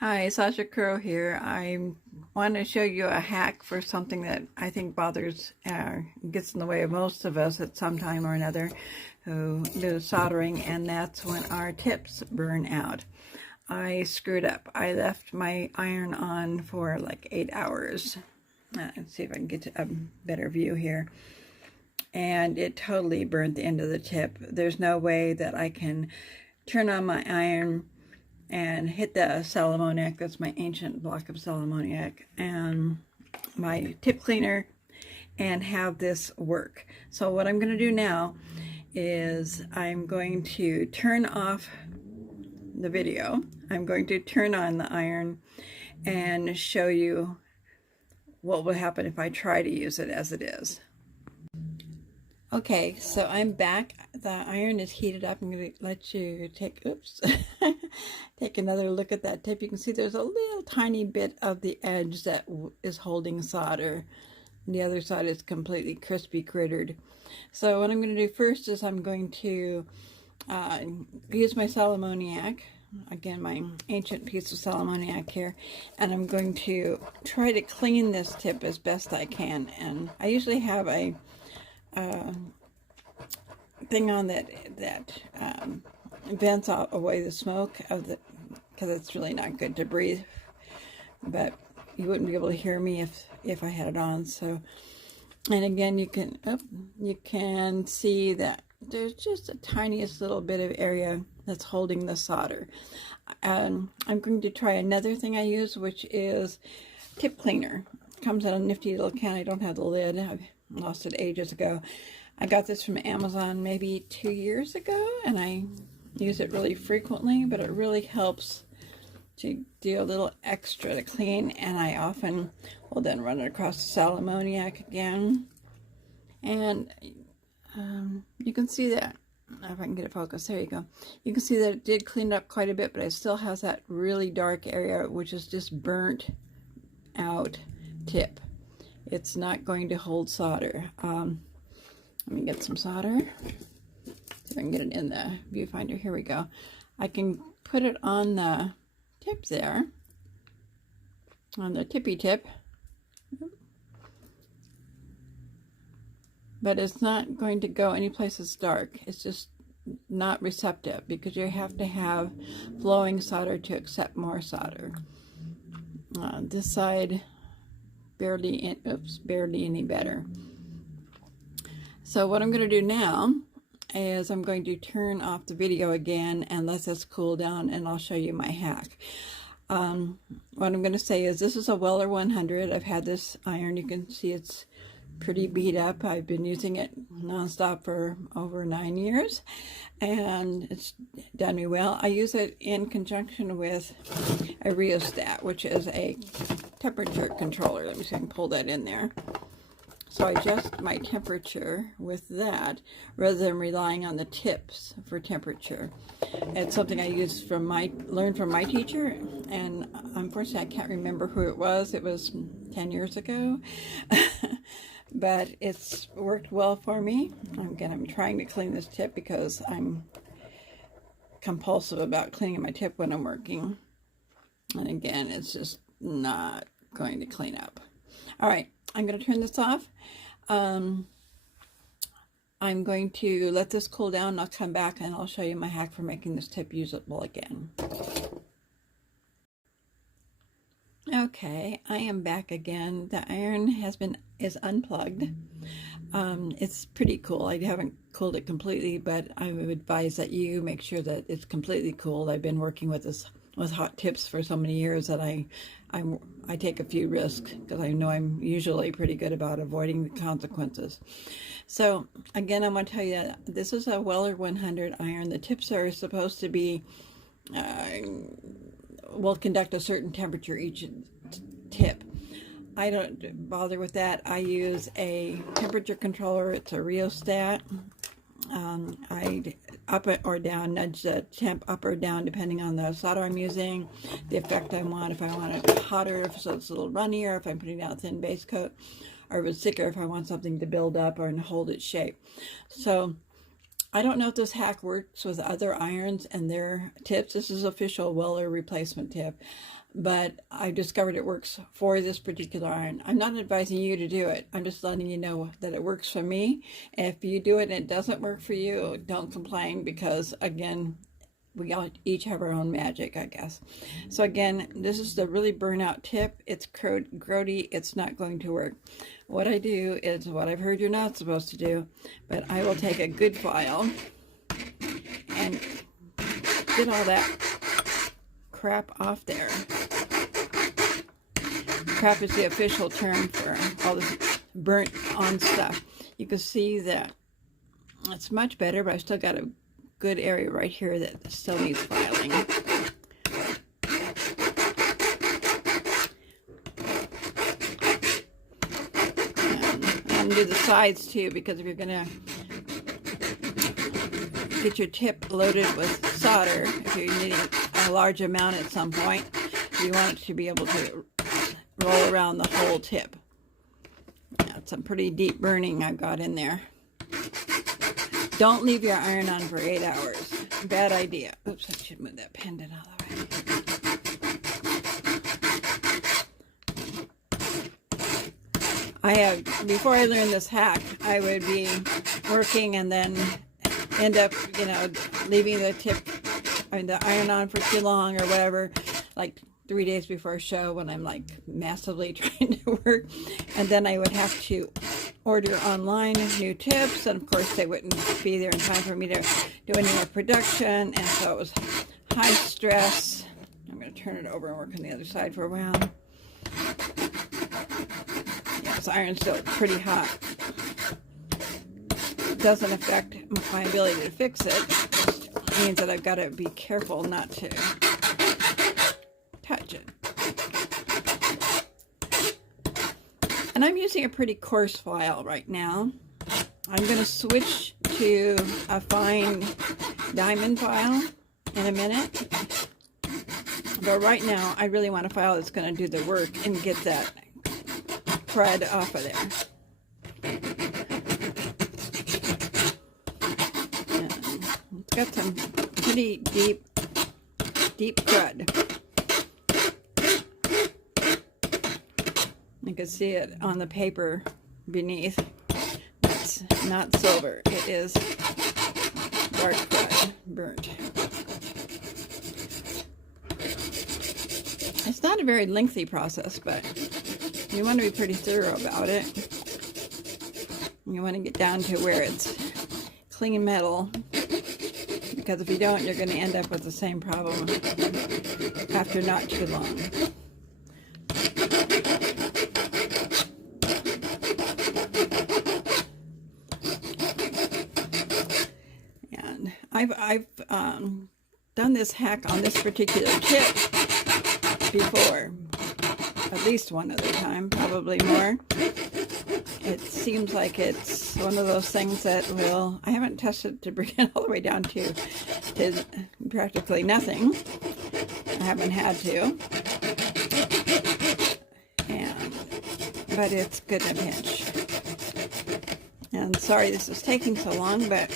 Hi, Sasha Crow here. I want to show you a hack for something that I think gets in the way of most of us at some time or another who do soldering, and that's when our tips burn out. I screwed up. I left my iron on for like 8 hours. Let's see if I can get a better view here. And it totally burned the end of the tip. There's no way that I can turn on my iron and hit the Salomoniac. That's my ancient block of Salomoniac, and my tip cleaner, and have this work. So what I'm going to do now is I'm going to turn off the video. I'm going to turn on the iron and show you what will happen if I try to use it as it is. Okay, so I'm back. The iron is heated up. I'm going to let you take another look at that tip. You can see there's a little tiny bit of the edge that is holding solder. The other side is completely crispy crittered. So what I'm going to do first is I'm going to use my Salomoniac. Again, my ancient piece of Salomoniac here. And I'm going to try to clean this tip as best I can. And I usually have a thing on that vents out away the smoke because it's really not good to breathe, but you wouldn't be able to hear me if I had it on. So, and again, you can see that there's just the tiniest little bit of area that's holding the solder. I'm going to try another thing I use, which is tip cleaner. It comes in a nifty little can. I don't have the lid. I've lost it ages ago. I got this from Amazon maybe 2 years ago, and I use it really frequently, but it really helps to do a little extra to clean, and I often will then run it across the Salomoniac again. And you can see that, if I can get it focused, there you go. You can see that it did clean up quite a bit, but it still has that really dark area, which is just burnt out tip. It's not going to hold solder. Let me get some solder. See if I can get it in the viewfinder. Here we go. I can put it on the tip there, on the tippy tip, but it's not going to go any place that's dark. It's just not receptive because you have to have flowing solder to accept more solder. This side barely any better. So what I'm going to do now is I'm going to turn off the video again and let this cool down, and I'll show you my hack. What I'm going to say is this is a Weller 100. I've had this iron. You can see it's pretty beat up. I've been using it nonstop for over 9 years, and it's done me well. I use it in conjunction with a rheostat, which is a temperature controller. Let me see if I can pull that in there. So I adjust my temperature with that rather than relying on the tips for temperature. It's something I learned from my teacher, and unfortunately I can't remember who it was. It was 10 years ago. But it's worked well for me. Again, I'm trying to clean this tip because I'm compulsive about cleaning my tip when I'm working. And again, it's just not going to clean up. All right, I'm going to turn this off. I'm going to let this cool down, and I'll come back and I'll show you my hack for making this tip usable again. Okay, I am back again. The iron is unplugged. It's pretty cool. I haven't cooled it completely, but I would advise that you make sure that it's completely cooled. I've been working with hot tips for so many years that I take a few risks because I know I'm usually pretty good about avoiding the consequences. So again, I'm going to tell you this is a Weller 100 iron. The tips are supposed to be will conduct a certain temperature each tip. I don't bother with that. I use a temperature controller. It's a rheostat. I up it or down, nudge the temp up or down depending on the solder I'm using, the effect I want. If I want it hotter, so it's a little runnier, if I'm putting down a thin base coat, or if it's thicker, if I want something to build up or hold its shape. So I don't know if this hack works with other irons and their tips. This is official Weller replacement tip, but I discovered it works for this particular iron. I'm not advising you to do it. I'm just letting you know that it works for me. If you do it and it doesn't work for you, don't complain, because again, we all each have our own magic, I guess. So again, this is the really burnout tip. It's grody. It's not going to work. What I do is what I've heard you're not supposed to do, but I will take a good file and get all that crap off there. Crap is the official term for all this burnt on stuff. You can see that it's much better, but I still got a good area right here that still needs filing. And I'm gonna do the sides too, because if you're gonna get your tip loaded with solder, if you're needing a large amount at some point, you want it to be able to roll around the whole tip. That's some pretty deep burning I've got in there. Don't leave your iron on for 8 hours. Bad idea. Oops, I should move that pendant out of the way. I have, before I learned this hack, I would be working and then end up, you know, leaving the tip, the iron on for too long or whatever, like 3 days before a show when I'm like massively trying to work. And then I would have to order online new tips, and of course they wouldn't be there in time for me to do any more production, and so it was high stress. I'm going to turn it over and work on the other side for a while. Yeah, this iron's still pretty hot. It doesn't affect my ability to fix it. It means that I've got to be careful not to touch it. And I'm using a pretty coarse file right now. I'm going to switch to a fine diamond file in a minute. But right now, I really want a file that's going to do the work and get that crud off of there. And it's got some pretty deep crud. You can see it on the paper beneath. It's not silver. It is dark crud, burnt. It's not a very lengthy process, but you want to be pretty thorough about it. You want to get down to where it's clean metal, because if you don't, you're going to end up with the same problem after not too long. I've done this hack on this particular tip before, at least one other time, probably more. It seems like it's one of those things that will, I haven't tested to bring it all the way down to practically nothing. I haven't had to. But it's good in a pinch. And sorry this is taking so long, but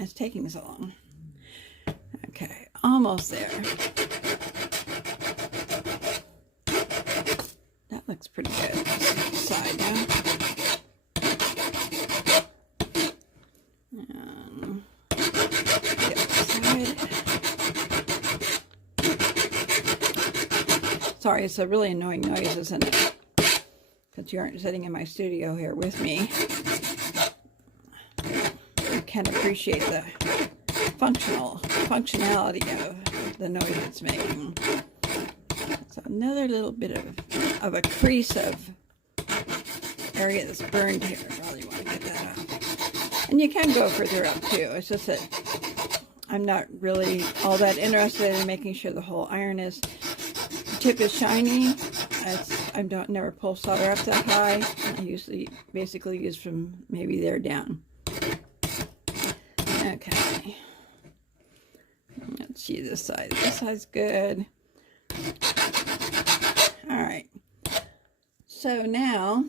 it's taking so long. Okay, almost there. That looks pretty good. Side now. And the other side. Sorry, it's a really annoying noise, isn't it? Because you aren't sitting in my studio here with me. Can appreciate the functionality of the noise it's making. So another little bit of a crease of area that's burned here. I really want to get that off. And you can go further up too. It's just that I'm not really all that interested in making sure the whole iron is, the tip is shiny. I don't never pull solder up that high. I usually basically use from maybe there down. Okay, let's see this side. This side's good. All right, so now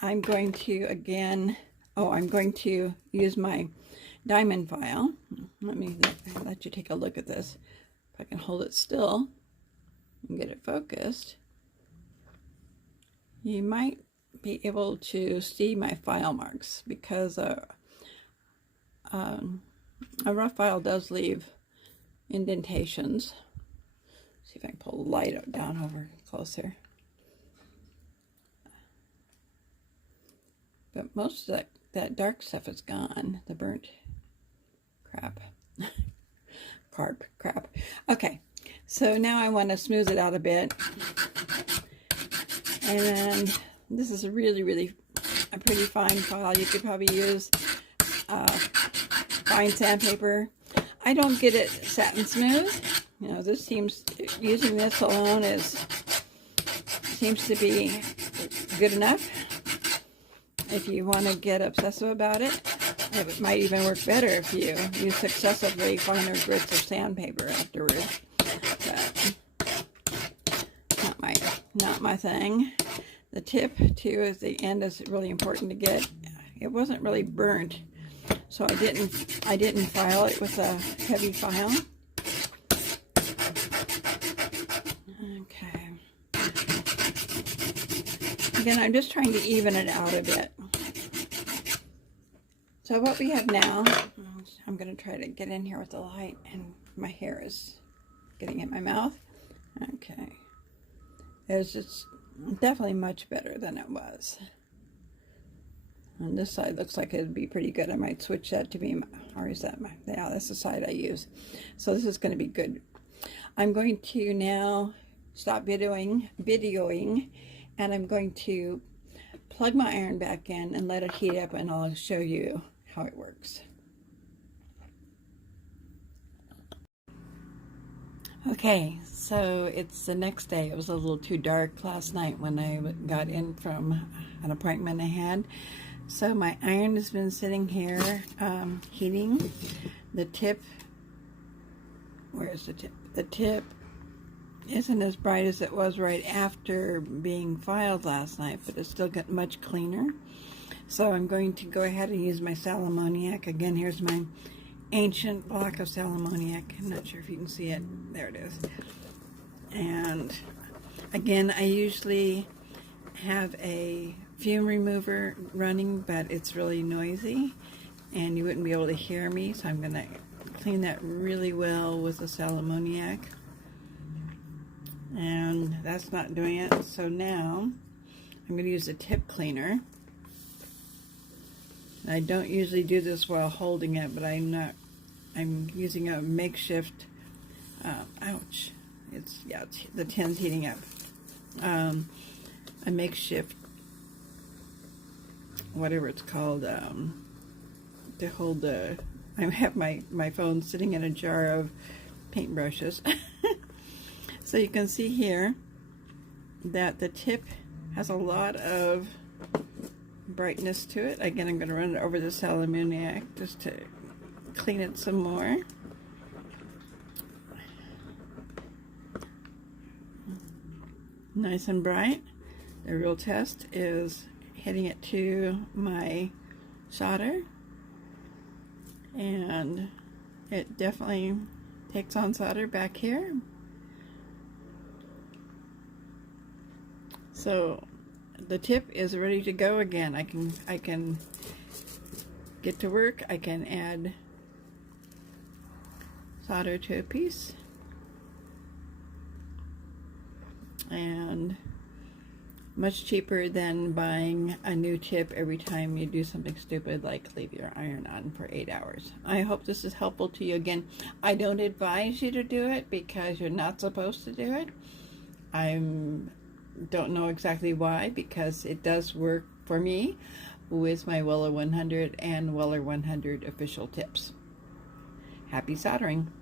I'm going to again, I'm going to use my diamond file. Let me let you take a look at this. If I can hold it still and get it focused, you might be able to see my file marks, because a rough file does leave indentations. See if I can pull the light down over closer. But most of that dark stuff is gone, the burnt crap. crap. Okay, so now I want to smooth it out a bit. And this is a really a pretty fine file. You could probably use fine sandpaper. I don't get it satin smooth. You know, this seems, using this alone seems to be good enough. If you want to get obsessive about it, it might even work better if you use successively finer grits of sandpaper afterwards. But not my thing. The tip too, is the end is really important to get. It wasn't really burnt, so I didn't file it with a heavy file. Okay. Again, I'm just trying to even it out a bit. So what we have now, I'm going to try to get in here with the light, and my hair is getting in my mouth. Okay. It's just definitely much better than it was. On this side looks like it'd be pretty good. I might switch that to be, or is that my, yeah, that's the side I use. So this is going to be good. I'm going to now stop videoing, and I'm going to plug my iron back in and let it heat up, and I'll show you how it works. Okay, so it's the next day. It was a little too dark last night when I got in from an appointment I had. So my iron has been sitting here heating. The tip, where's the tip? The tip isn't as bright as it was right after being filed last night, but it's still got much cleaner. So I'm going to go ahead and use my sal ammoniac. Again, here's my ancient block of sal ammoniac. I'm not sure if you can see it. There it is. And again, I usually have a fume remover running, but it's really noisy and you wouldn't be able to hear me, so I'm going to clean that really well with the sal ammoniac. And that's not doing it, so now I'm going to use a tip cleaner. I don't usually do this while holding it, but I'm using a makeshift, ouch, the tin's heating up. A makeshift, whatever it's called, to hold the, I have my phone sitting in a jar of paintbrushes. So you can see here that the tip has a lot of brightness to it. Again, I'm going to run it over the sal ammoniac just to clean it some more. Nice and bright. The real test is hitting it to my solder, and it definitely takes on solder back here. So the tip is ready to go again. I can get to work. I can add solder to a piece, and much cheaper than buying a new tip every time you do something stupid like leave your iron on for 8 hours. I hope this is helpful to you. Again, I don't advise you to do it because you're not supposed to do it. Don't know exactly why, because it does work for me with my Weller 100 and Weller 100 official tips. Happy soldering!